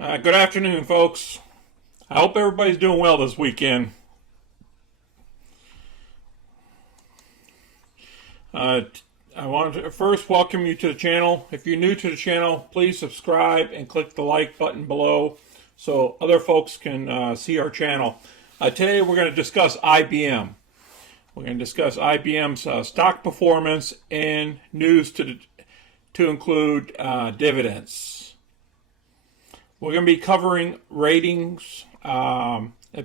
Good afternoon, folks. I hope everybody's doing well this weekend. I want to first welcome you to the channel. If you're new to the channel, please subscribe and click the like button below so other folks can see our channel. Today we're going to discuss IBM. We're going to discuss IBM's stock performance and news to include dividends. We're going to be covering ratings,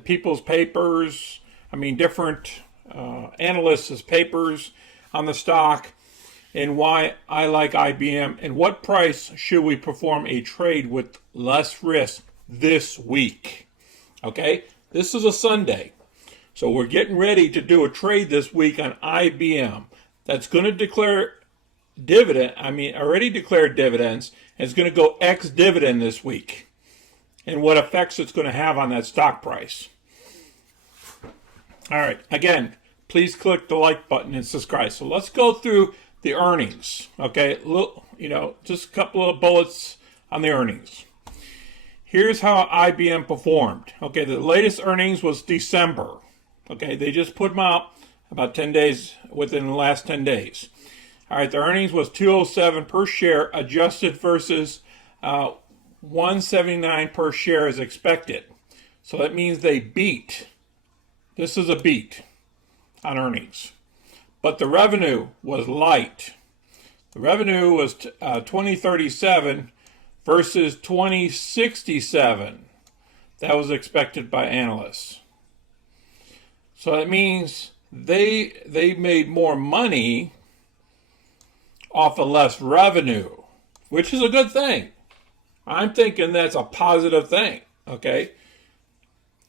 people's papers, different analysts' papers on the stock, and why I like IBM, and what price should we perform a trade with less risk this week. Okay, this is a Sunday, so we're getting ready to do a trade this week on IBM that's going to declare already declared dividends, and it's going to go ex-dividend this week, and what effects it's going to have on that stock price. All right, again, please click the like button and subscribe. So let's go through the earnings. Okay, just a couple of bullets on the earnings. Here's how IBM performed. Okay, the latest earnings was December. Okay, they just put them out about 10 days, within the last 10 days. All right, the earnings was $2.07 per share, adjusted versus $1.79 per share as expected. So that means they beat. This is a beat on earnings. But the revenue was light. The revenue was 2037 versus 2067. That was expected by analysts. So that means they made more money off of less revenue, which is a good thing. I'm thinking that's a positive thing, okay?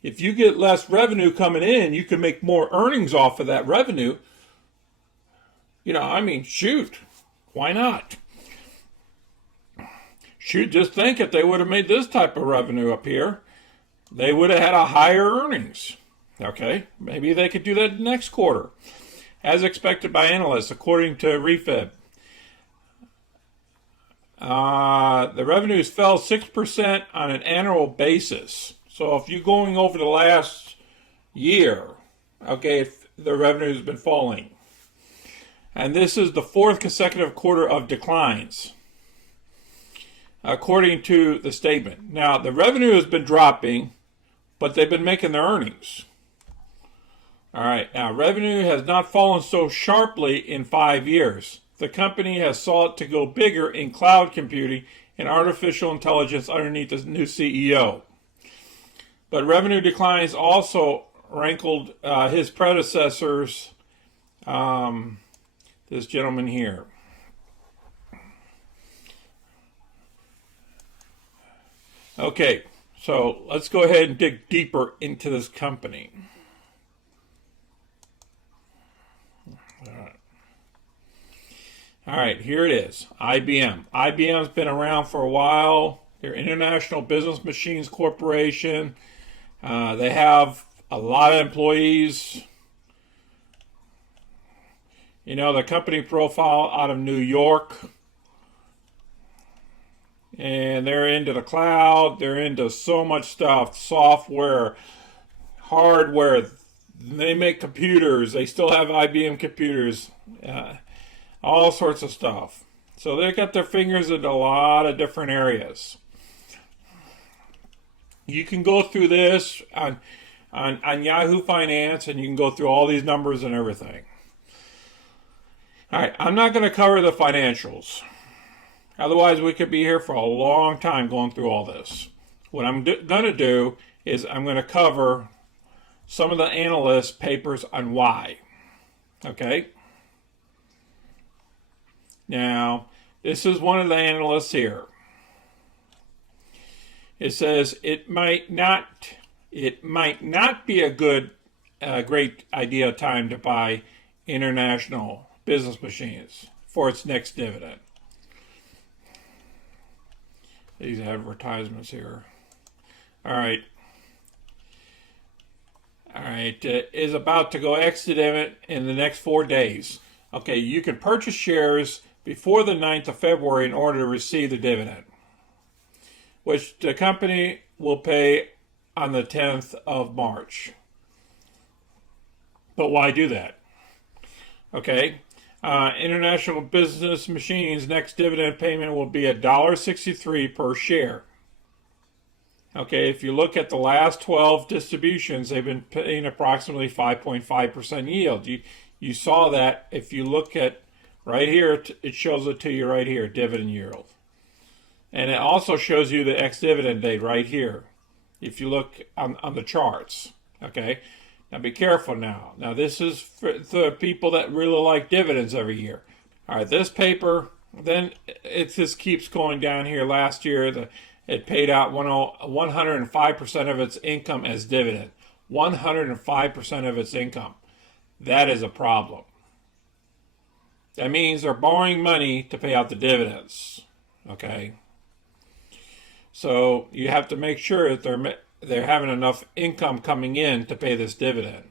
If you get less revenue coming in, you can make more earnings off of that revenue. Shoot, why not? Shoot, just think if they would have made this type of revenue up here, they would have had a higher earnings. Okay, maybe they could do that next quarter. As expected by analysts, according to Refib. The revenues fell 6% on an annual basis. So if you're going over the last year, okay, the revenue has been falling. And this is the fourth consecutive quarter of declines, according to the statement. Now, the revenue has been dropping, but they've been making their earnings. All right, now revenue has not fallen so sharply in 5 years. The company has sought to go bigger in cloud computing and artificial intelligence underneath the new CEO. But revenue declines also rankled his predecessors, this gentleman here. Okay, so let's go ahead and dig deeper into this company. All right, here it is, IBM. IBM's been around for a while. They're International Business Machines Corporation. They have a lot of employees. The company profile out of New York. And they're into the cloud. They're into so much stuff. Software, hardware. They make computers. They still have IBM computers. All sorts of stuff. So they got their fingers in a lot of different areas. You can go through this on Yahoo Finance, and you can go through all these numbers and everything. All right, I'm not going to cover the financials. Otherwise, we could be here for a long time going through all this. What I'm going to do is I'm going to cover some of the analysts' papers on why. Okay? Now, this is one of the analysts here. It says it might not be a great idea time to buy International Business Machines for its next dividend. These advertisements here. All right, is about to go ex-dividend in the next 4 days. Okay, you can purchase shares before the 9th of February in order to receive the dividend. which the company will pay on the 10th of March. But why do that? Okay. International Business Machine's next dividend payment will be $1.63 per share. Okay, if you look at the last 12 distributions, they've been paying approximately 5.5% yield. You saw that if you look at right here, it shows it to you right here, dividend yield. And it also shows you the ex-dividend date right here, if you look on the charts. Okay, now be careful now. Now this is for the people that really like dividends every year. All right, this paper, then it just keeps going down here. Last year, it paid out 105% of its income as dividend. 105% of its income. That is a problem. That means they're borrowing money to pay out the dividends. Okay? So you have to make sure that they're having enough income coming in to pay this dividend.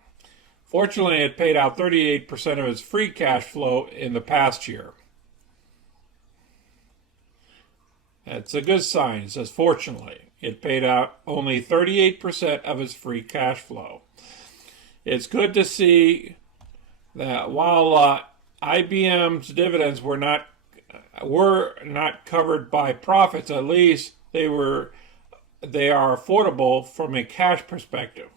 Fortunately, it paid out 38% of its free cash flow in the past year. That's a good sign. It says, fortunately, it paid out only 38% of its free cash flow. It's good to see that while IBM's dividends were not covered by profits, at least they are affordable from a cash perspective.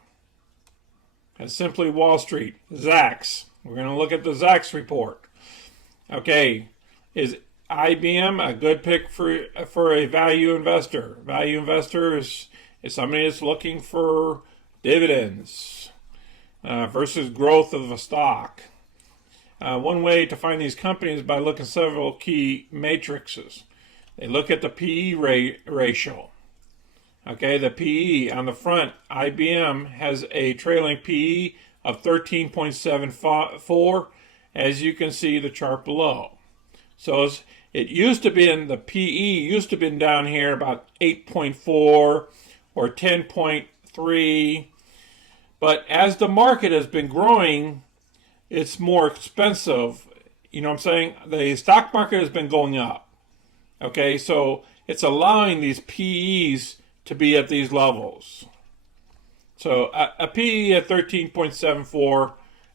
And simply Wall Street, Zacks. We're going to look at the Zacks report. Okay, is IBM a good pick for a value investor? Value investor is somebody that's looking for dividends versus growth of a stock. One way to find these companies is by looking at several key matrices. They look at the PE ratio. Okay, the PE on the front, IBM has a trailing PE of 13.74, as you can see the chart below. So it used to be the PE used to be down here about 8.4 or 10.3, but as the market has been growing, it's more expensive. You know what I'm saying? The stock market has been going up. Okay, so it's allowing these PEs to be at these levels. So a PE at 13.74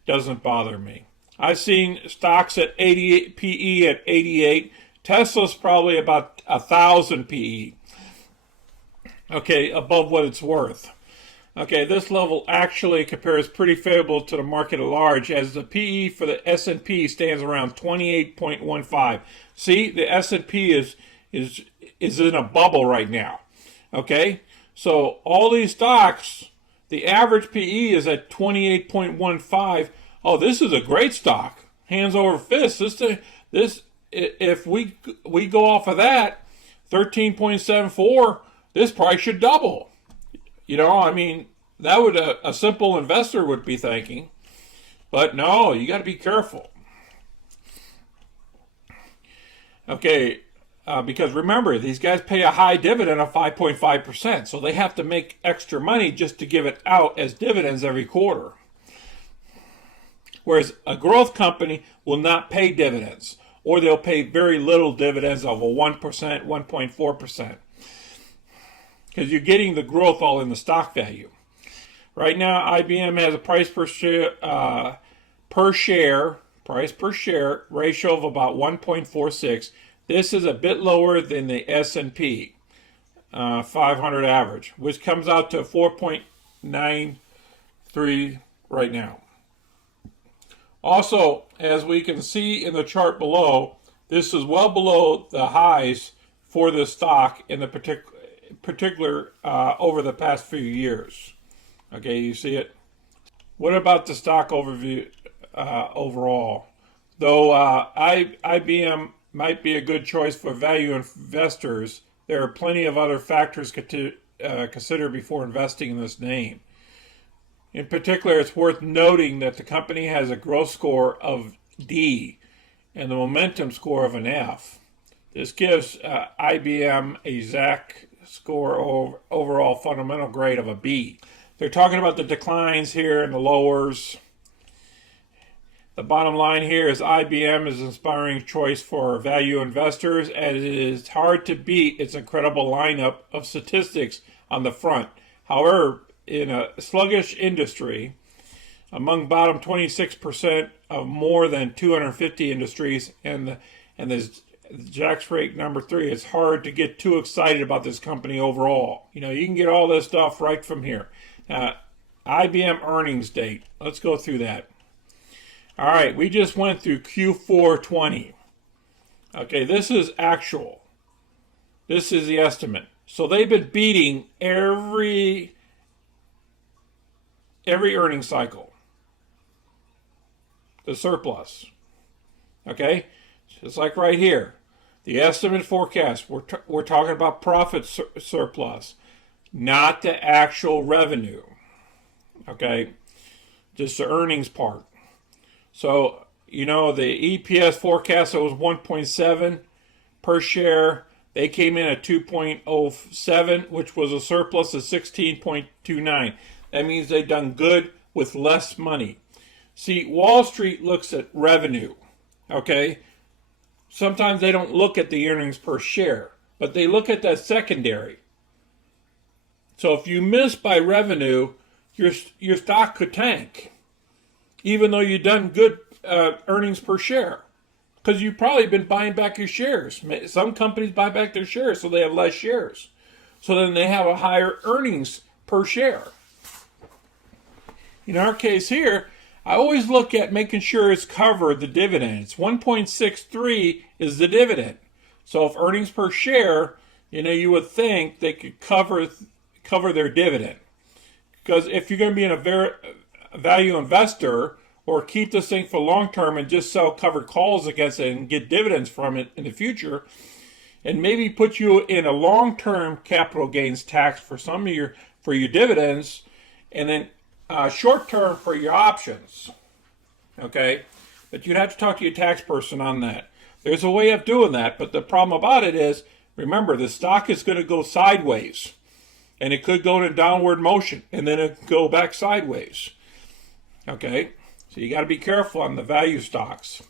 doesn't bother me. I've seen stocks at 88, PE at 88. Tesla's probably about 1,000 PE. Okay, above what it's worth. Okay, this level actually compares pretty favorable to the market at large, as the PE for the S&P stands around 28.15. See, the S&P is in a bubble right now. Okay, so all these stocks, the average PE is at 28.15. Oh, this is a great stock. Hands over fists. This if we go off of that, 13.74, this price should double. You know, I mean, that would a simple investor would be thinking. But no, you got to be careful. Okay, because remember, these guys pay a high dividend of 5.5%, so they have to make extra money just to give it out as dividends every quarter. Whereas a growth company will not pay dividends, or they'll pay very little dividends of a 1%, 1.4%. Because you're getting the growth all in the stock value. Right now, IBM has a price per share ratio of about 1.46. This is a bit lower than the S&P 500 average, which comes out to 4.93 right now. Also, as we can see in the chart below, this is well below the highs for the stock in the particular over the past few years. Okay, you see it? What about the stock overview overall? Though IBM might be a good choice for value investors, there are plenty of other factors to consider before investing in this name. In particular, it's worth noting that the company has a growth score of D and the momentum score of an F. This gives IBM a ZAC score overall fundamental grade of a B. They're talking about the declines here and the lowers. The bottom line here is IBM is an inspiring choice for value investors, and it is hard to beat its incredible lineup of statistics on the front. However, in a sluggish industry, among bottom 26% of more than 250 industries, and the Jack's rate number 3, it's hard to get too excited about this company overall. You know, you can get all this stuff right from here. IBM earnings date. Let's go through that. All right, we just went through Q4 20. Okay, this is actual. This is the estimate. So they've been beating every earnings cycle. The surplus. Okay, just like right here. The estimate forecast. We're talking about profit surplus, not the actual revenue. Okay, just the earnings part. So, you know, the EPS forecast that was 1.7 per share. They came in at 2.07, which was a surplus of 16.29. That means they've done good with less money. See, Wall Street looks at revenue, okay? Sometimes they don't look at the earnings per share, but they look at that secondary. So if you miss by revenue, your stock could tank, even though you've done good earnings per share, because you've probably been buying back your shares. Some companies buy back their shares, so they have less shares. So then they have a higher earnings per share. In our case here, I always look at making sure it's covered the dividends. 1.63 is the dividend. So if earnings per share, you know, you would think they could cover their dividend. Because if you're going to be a value investor or keep this thing for long term and just sell covered calls against it and get dividends from it in the future, and maybe put you in a long-term capital gains tax for some of your dividends, and then short-term for your options, okay? But you'd have to talk to your tax person on that. There's a way of doing that, but the problem about it is, remember, the stock is going to go sideways, and it could go in a downward motion, and then it could go back sideways, okay? So you got to be careful on the value stocks.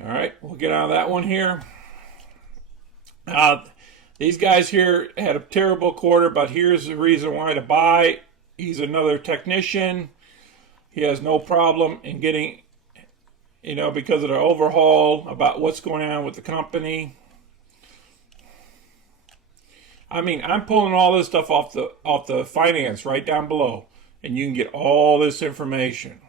All right, we'll get out of that one here. These guys here had a terrible quarter, but here's the reason why to buy. He's another technician. He has no problem in getting, you know, because of the overhaul about what's going on with the company. I mean, I'm pulling all this stuff off the finance right down below, and you can get all this information.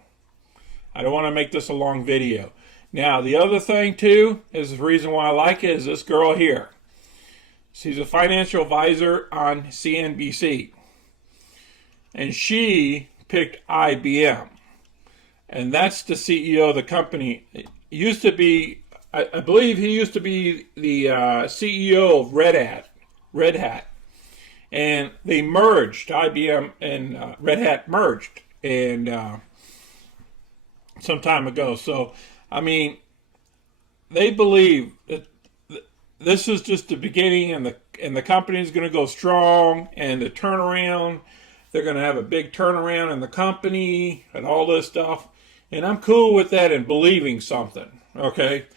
I don't want to make this a long video. Now, the other thing, too, is the reason why I like it is this girl here. She's a financial advisor on CNBC. And she picked IBM. And that's the CEO of the company. It used to be, I believe he used to be the CEO of Red Hat. And they merged, IBM and Red Hat merged and some time ago. So, I mean, they believe that this is just the beginning, and the company is going to go strong, and the turnaround, they're going to have a big turnaround in the company and all this stuff. And I'm cool with that and believing something, okay?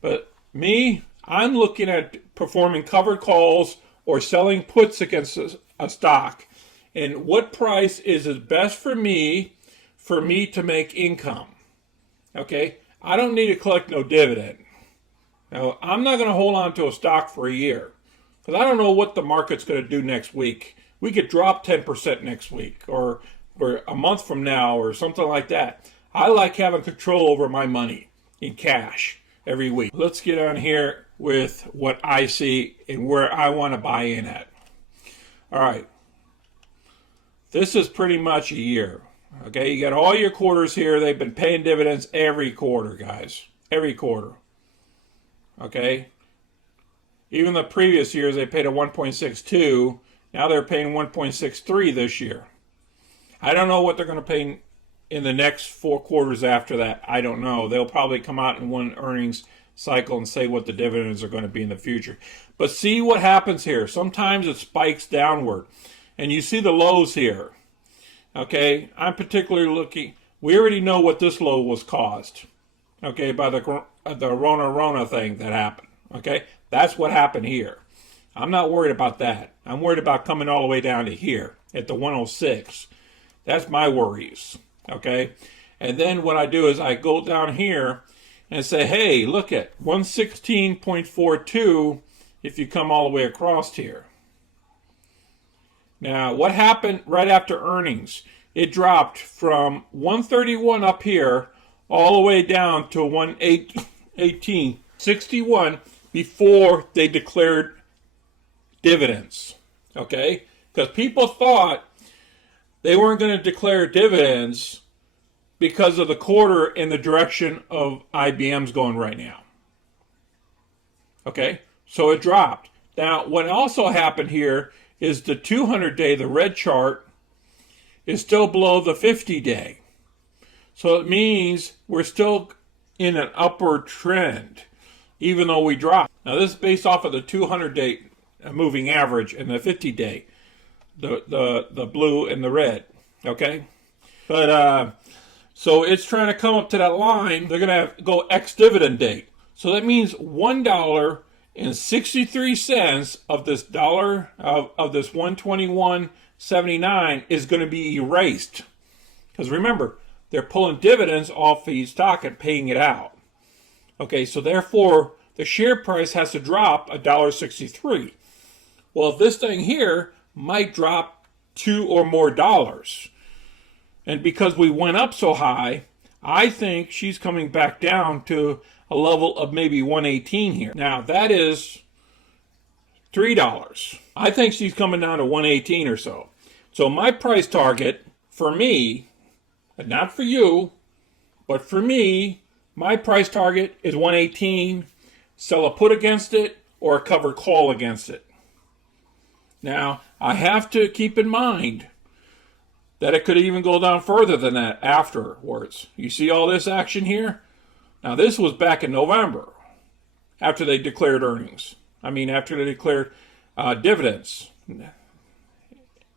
But me, I'm looking at performing covered calls or selling puts against a stock, and what price is best for me to make income, okay? I don't need to collect no dividend. Now, I'm not going to hold on to a stock for a year because I don't know what the market's going to do next week. We could drop 10% next week or a month from now or something like that. I like having control over my money in cash every week. Let's get on here with what I see and where I want to buy in at. All right. This is pretty much a year. Okay, you got all your quarters here. They've been paying dividends every quarter, guys. Every quarter. Okay? Even the previous years, they paid a 1.62. Now they're paying 1.63 this year. I don't know what they're going to pay in the next 4 quarters after that. I don't know. They'll probably come out in one earnings cycle and say what the dividends are going to be in the future. But see what happens here. Sometimes it spikes downward. And you see the lows here. Okay, I'm particularly looking, We already know what this low was caused, okay, by the Rona thing that happened, okay? That's what happened here. I'm not worried about that. I'm worried about coming all the way down to here at the 106. That's my worries, okay? And then what I do is I go down here and say, hey, look at 116.42 if you come all the way across here. Now, what happened right after earnings? It dropped from 131 up here all the way down to 118.61 before they declared dividends, okay? Because people thought they weren't going to declare dividends because of the quarter in the direction of IBM's going right now. Okay, so it dropped. Now, what also happened here is the 200-day, the red chart, is still below the 50-day. So it means we're still in an upward trend, even though we dropped. Now, this is based off of the 200-day moving average and the 50-day, the blue and the red, okay? But, so it's trying to come up to that line. They're going to go ex-dividend date. So that means $1.63 of this dollar, of this 121.79 is going to be erased. Because remember, they're pulling dividends off the stock and paying it out. Okay, so therefore, the share price has to drop $1.63. Well, this thing here might drop $2 or more. And because we went up so high, I think she's coming back down to a level of maybe 118 here. Now, that is $3. I think she's coming down to 118 or so. So my price target for me, and not for you, but for me, my price target is 118. Sell a put against it or a covered call against it. Now, I have to keep in mind that it could even go down further than that afterwards. You see all this action here? Now, this was back in November, after they declared earnings. After they declared dividends and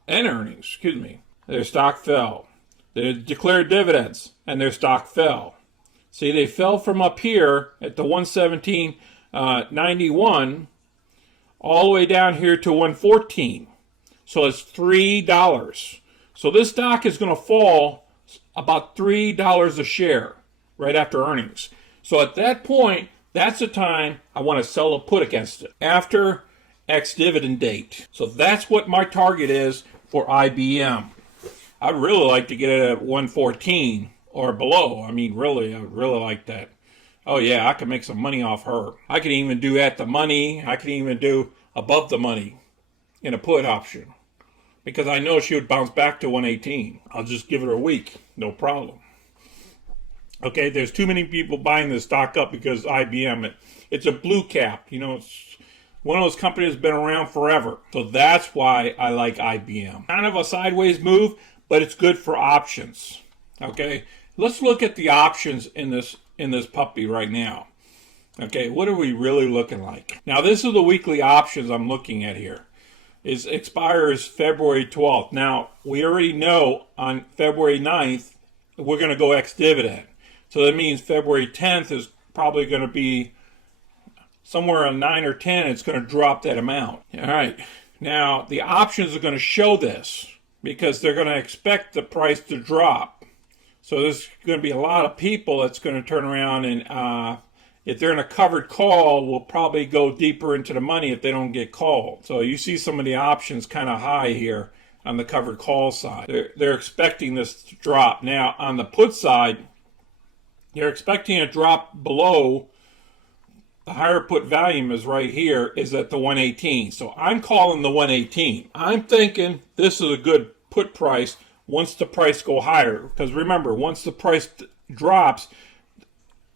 earnings, excuse me. Their stock fell. They declared dividends, and their stock fell. See, they fell from up here at the 117.91 all the way down here to 114. So it's $3. So this stock is going to fall about $3 a share right after earnings. So at that point, that's the time I want to sell a put against it after ex-dividend date. So that's what my target is for IBM. I'd really like to get it at 114 or below. Really, I would really like that. Oh yeah, I could make some money off her. I could even do at the money. I could even do above the money in a put option. Because I know she would bounce back to 118. I'll just give it a week. No problem. Okay, there's too many people buying this stock up because IBM, it's a blue cap. It's one of those companies that's been around forever. So that's why I like IBM. Kind of a sideways move, but it's good for options. Okay, let's look at the options in this puppy right now. Okay, what are we really looking like? Now, this is the weekly options I'm looking at here. It expires February 12th. Now, we already know on February 9th, we're going to go ex-dividend. So that means February 10th is probably going to be somewhere on 9 or 10. It's going to drop that amount. All right. Now, the options are going to show this because they're going to expect the price to drop. So there's going to be a lot of people that's going to turn around and if they're in a covered call, will probably go deeper into the money if they don't get called. So you see some of the options kind of high here on the covered call side. They're expecting this to drop. Now, on the put side, they're expecting a drop below. The higher put volume is right here, is at the 118. So I'm calling the 118. I'm thinking this is a good put price once the price go higher. Because remember, once the price drops,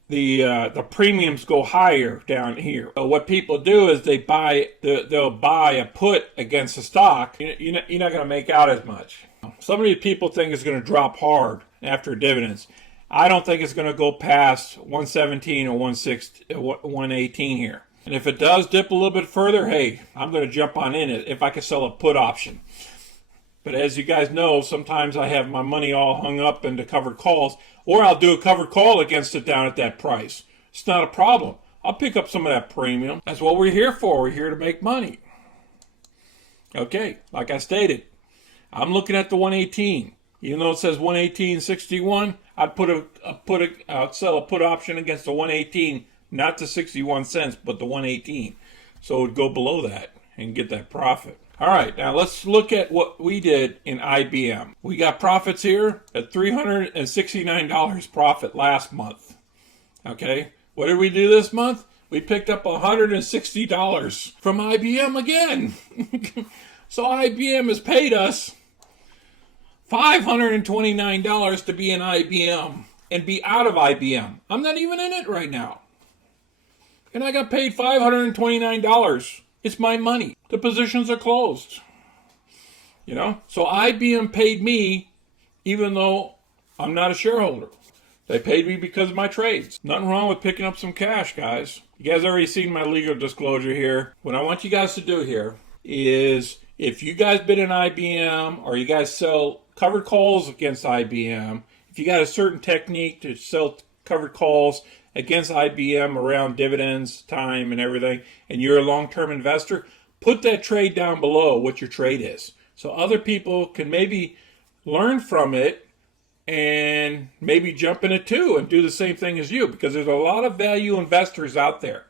the premiums go higher down here. So what people do is they'll buy a put against the stock. You're not going to make out as much. Some of these people think it's going to drop hard after dividends. I don't think it's going to go past 117 or 118 here. And if it does dip a little bit further, hey, I'm going to jump on in it if I can sell a put option. But as you guys know, sometimes I have my money all hung up into covered calls, or I'll do a covered call against it down at that price. It's not a problem. I'll pick up some of that premium. That's what we're here for. We're here to make money. Okay, like I stated, I'm looking at the 118. Even though it says 118.61, I'd sell a put option against the 118, not the 61 cents, but the 118. So it would go below that and get that profit. All right, now let's look at what we did in IBM. We got profits here at $369 profit last month. Okay, what did we do this month? We picked up $160 from IBM again. So IBM has paid us $529 to be in IBM and be out of IBM. I'm not even in it right now. And I got paid $529. It's my money. The positions are closed. You know? So IBM paid me even though I'm not a shareholder. They paid me because of my trades. Nothing wrong with picking up some cash, guys. You guys already seen my legal disclosure here. What I want you guys to do here is if you guys bid in IBM or you guys sell covered calls against IBM, if you got a certain technique to sell covered calls against IBM around dividends, time, and everything, and you're a long-term investor, put that trade down below what your trade is. So other people can maybe learn from it and maybe jump in it too and do the same thing as you, because there's a lot of value investors out there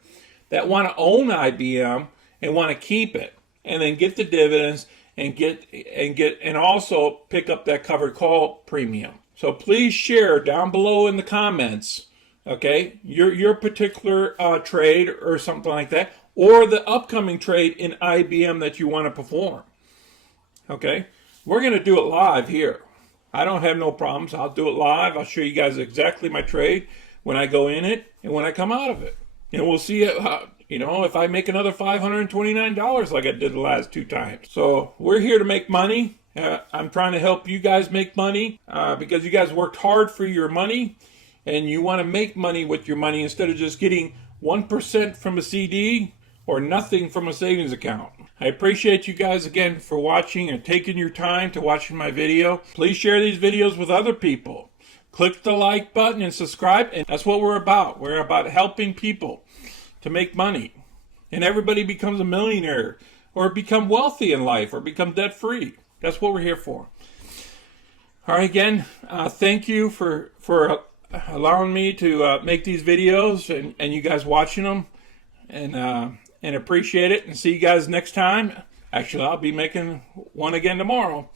that want to own IBM and want to keep it and then get the dividends and also pick up that covered call premium. So please share down below in the comments, okay, your particular trade or something like that, or the upcoming trade in IBM that you want to perform. Okay, we're going to do it live here. I don't have no problems. I'll do it live. I'll show you guys exactly my trade when I go in it and when I come out of it. And we'll see if I make another $529 like I did the last 2 times. So we're here to make money. I'm trying to help you guys make money because you guys worked hard for your money and you want to make money with your money instead of just getting 1% from a CD or nothing from a savings account. I appreciate you guys again for watching and taking your time to watching my video. Please share these videos with other people. Click the like button and subscribe, and that's what we're about. We're about helping people to make money. And everybody becomes a millionaire or become wealthy in life or become debt free. That's what we're here for. All right, again, thank you for allowing me to make these videos and you guys watching them. And appreciate it, and see you guys next time. Actually, I'll be making one again tomorrow.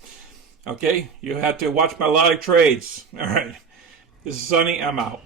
Okay, you have to watch my live trades. All right, this is Sonny. I'm out.